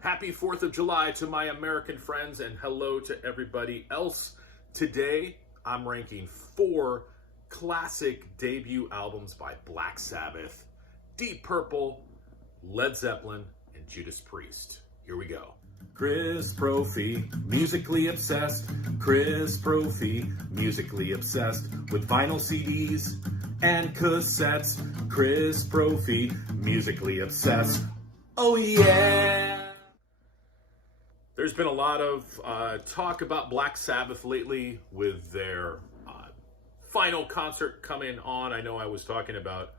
Happy 4th of July to my American friends, and hello to everybody else. Today, I'm ranking 4 classic debut albums by Black Sabbath, Deep Purple, Led Zeppelin, and Judas Priest. Here we go. Chris Brophy, musically obsessed. Chris Brophy, musically obsessed with vinyl CDs and cassettes. Chris Brophy, musically obsessed. Oh yeah! There's been a lot of talk about Black Sabbath lately with their final concert coming on. I know I was talking about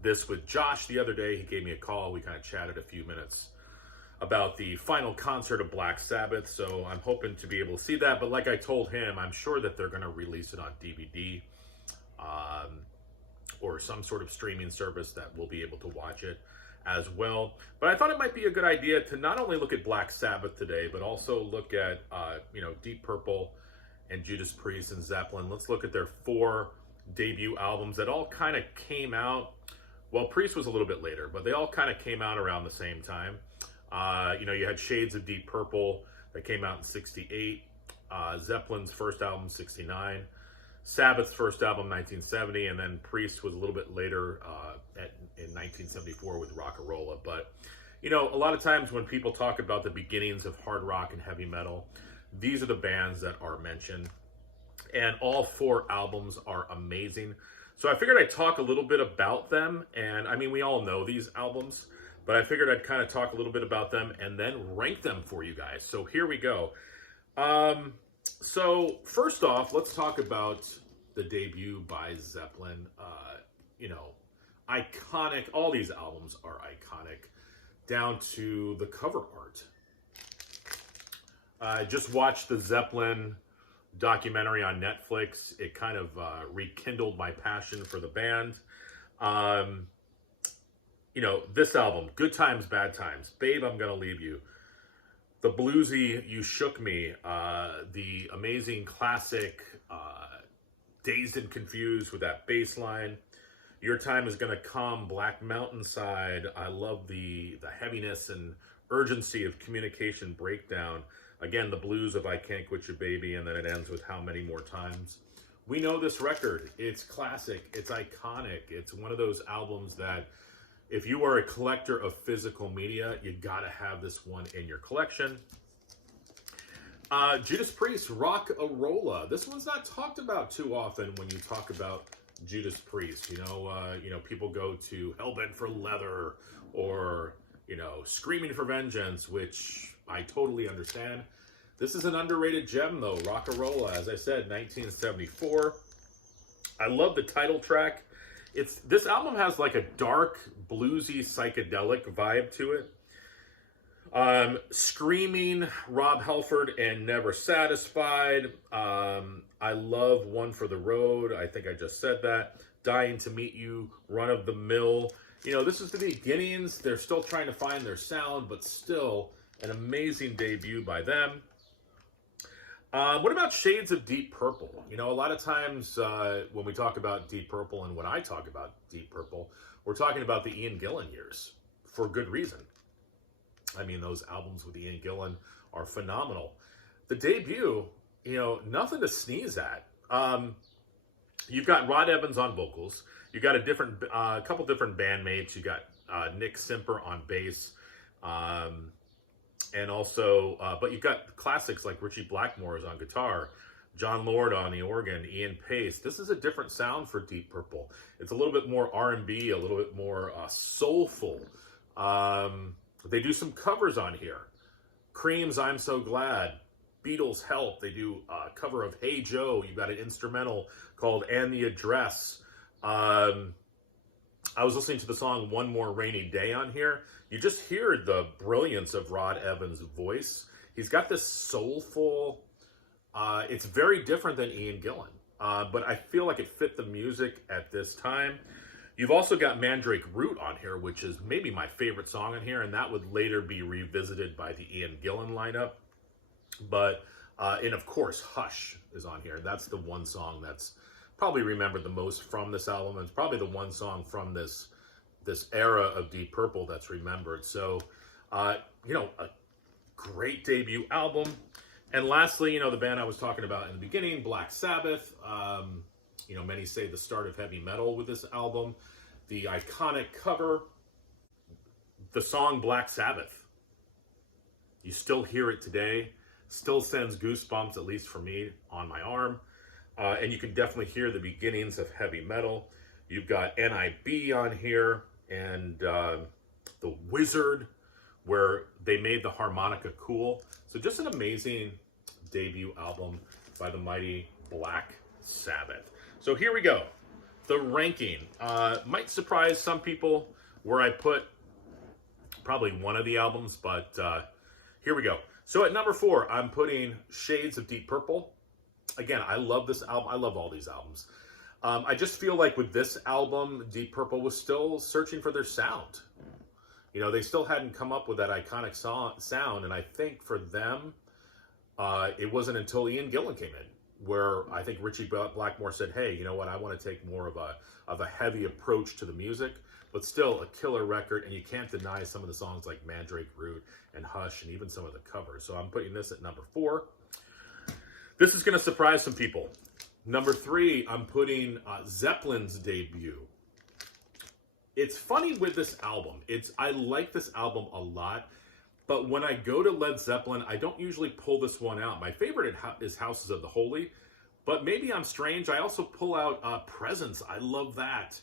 this with Josh the other day. He gave me a call. We kind of chatted a few minutes about the final concert of Black Sabbath, so I'm hoping to be able to see that. But like I told him, I'm sure that they're going to release it on DVD or some sort of streaming service that we'll be able to watch it as well. But I thought it might be a good idea to not only look at Black Sabbath today, but also look at Deep Purple and Judas Priest and Zeppelin. Let's look at their 4 debut albums that all kind of came out. Well, Priest was a little bit later, but they all kind of came out around the same time. You had Shades of Deep Purple that came out in '68, Zeppelin's first album '69, Sabbath's first album 1970, and then Priest was a little bit later in 1974 with Rock-a-Rolla. But a lot of times when people talk about the beginnings of hard rock and heavy metal, these are the bands that are mentioned, and all 4 albums are amazing. So I figured I'd talk a little bit about them, and I mean, we all know these albums, but I figured I'd kind of talk a little bit about them and then rank them for you guys. So here we go. So first off, let's talk about the debut by Zeppelin. Iconic. All these albums are iconic, down to the cover art. I just watched the Zeppelin documentary on Netflix. It kind of rekindled my passion for the band. This album, Good Times, Bad Times, Babe, I'm Gonna Leave You, the bluesy You Shook Me, the amazing classic Dazed and Confused with that bass line, Your Time Is Gonna Come, Black Mountainside. I love the heaviness and urgency of Communication Breakdown. Again, the blues of I Can't Quit You Baby, and then it ends with How Many More Times. We know this record. It's classic. It's iconic. It's one of those albums that if you are a collector of physical media, you gotta have this one in your collection. Judas Priest, Rock-a-Rolla. This one's not talked about too often when you talk about Judas Priest. People go to Hellbent for Leather or, Screaming for Vengeance, which I totally understand. This is an underrated gem, though, Rock-a-Rolla. As I said, 1974. I love the title track. This album has like a dark, bluesy, psychedelic vibe to it. Screaming, Rob Halford and Never Satisfied. I love One for the Road. I think I just said that. Dying to Meet You, Run of the Mill. This is the beginnings. They're still trying to find their sound, but still an amazing debut by them. What about Shades of Deep Purple? A lot of times when we talk about Deep Purple and when I talk about Deep Purple, we're talking about the Ian Gillan years for good reason. I mean, those albums with Ian Gillan are phenomenal. The debut, nothing to sneeze at. You've got Rod Evans on vocals. You've got a couple different bandmates. You got Nick Simper on bass. And also, but you've got classics like Richie Blackmore's on guitar, John Lord on the organ, Ian Pace. This is a different sound for Deep Purple. It's a little bit more R&B, a little bit more soulful. They do some covers on here. Cream's I'm So Glad, Beatles' Help. They do a cover of Hey Joe. You've got an instrumental called And the Address. I was listening to the song One More Rainy Day on here. You just hear the brilliance of Rod Evans' voice. He's got this soulful, it's very different than Ian Gillan, but I feel like it fit the music at this time. You've also got Mandrake Root on here, which is maybe my favorite song on here, and that would later be revisited by the Ian Gillan lineup. But, and of course, Hush is on here. That's the one song that's probably remembered the most from this album. It's probably the one song from this era of Deep Purple that's remembered. So, Great debut album. And lastly, the band I was talking about in the beginning, Black Sabbath. Many say the start of heavy metal with this album. The iconic cover, the song Black Sabbath. You still hear it today. Still sends goosebumps, at least for me, on my arm. And you can definitely hear the beginnings of heavy metal. You've got NIB on here, and The Wizard, where they made the harmonica cool. So just an amazing debut album by the mighty Black Sabbath. So here we go. The ranking. Might surprise some people where I put probably one of the albums, but here we go. So at number 4, I'm putting Shades of Deep Purple. Again, I love this album. I love all these albums. I just feel like with this album, Deep Purple was still searching for their sound. They still hadn't come up with that iconic sound, and I think for them, it wasn't until Ian Gillan came in where I think Richie Blackmore said, hey, you know what, I want to take more of a heavy approach to the music, but still a killer record, and you can't deny some of the songs like Mandrake Root and Hush, and even some of the covers. So I'm putting this at number 4. This is going to surprise some people. Number 3, I'm putting Zeppelin's debut. It's funny with this album. I like this album a lot, but when I go to Led Zeppelin, I don't usually pull this one out. My favorite is Houses of the Holy, but maybe I'm strange. I also pull out Presence. I love that.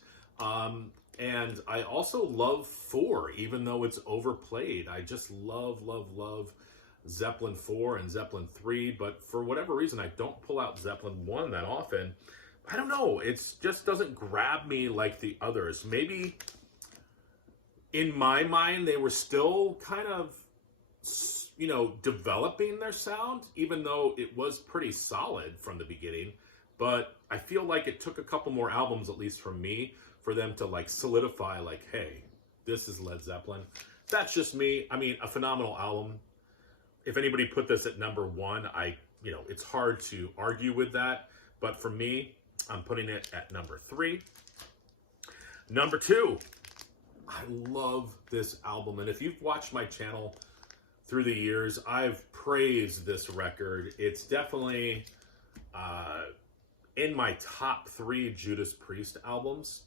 And I also love 4, even though it's overplayed. I just love Zeppelin 4 and Zeppelin 3, but for whatever reason, I don't pull out Zeppelin 1 that often. I don't know. It just doesn't grab me like the others. Maybe in my mind, they were still kind of, developing their sound, even though it was pretty solid from the beginning. But I feel like it took a couple more albums, at least from me, for them to solidify, hey, this is Led Zeppelin. That's just me. I mean, a phenomenal album. If anybody put this at number 1, it's hard to argue with that. But for me, I'm putting it at number 3. Number 2, I love this album. And if you've watched my channel through the years, I've praised this record. It's definitely in my top 3 Judas Priest albums.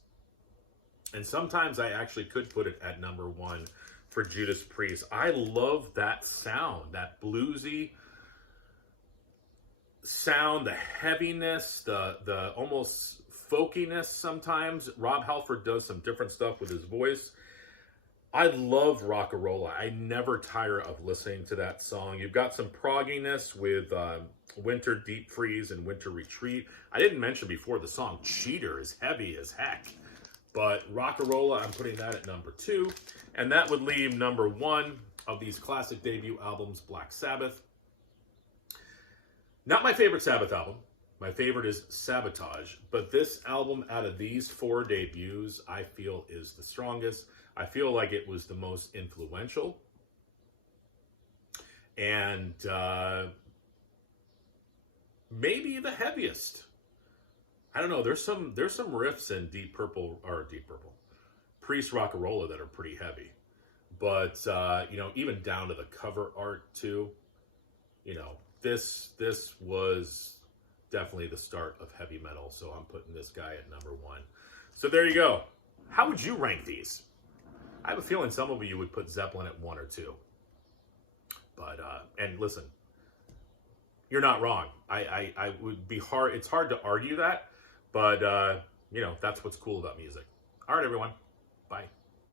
And sometimes I actually could put it at number 1 for Judas Priest. I love that sound, that bluesy sound, the heaviness, the almost folkiness sometimes. Rob Halford does some different stuff with his voice. I love Rockarola. I never tire of listening to that song. You've got some progginess with Winter Deep Freeze and Winter Retreat. I didn't mention before, the song Cheater is heavy as heck. But Rockarola, I'm putting that at number 2. And that would leave number 1 of these classic debut albums, Black Sabbath. Not my favorite Sabbath album. My favorite is Sabotage. But this album, out of these 4 debuts, I feel is the strongest. I feel like it was the most influential. And maybe the heaviest. I don't know. There's some riffs in Priest Rockarola that are pretty heavy, but even down to the cover art too. This was definitely the start of heavy metal. So I'm putting this guy at number 1. So there you go. How would you rank these? I have a feeling some of you would put Zeppelin at 1 or 2. But and listen, you're not wrong. I would be hard. It's hard to argue that. But, that's what's cool about music. All right, everyone. Bye.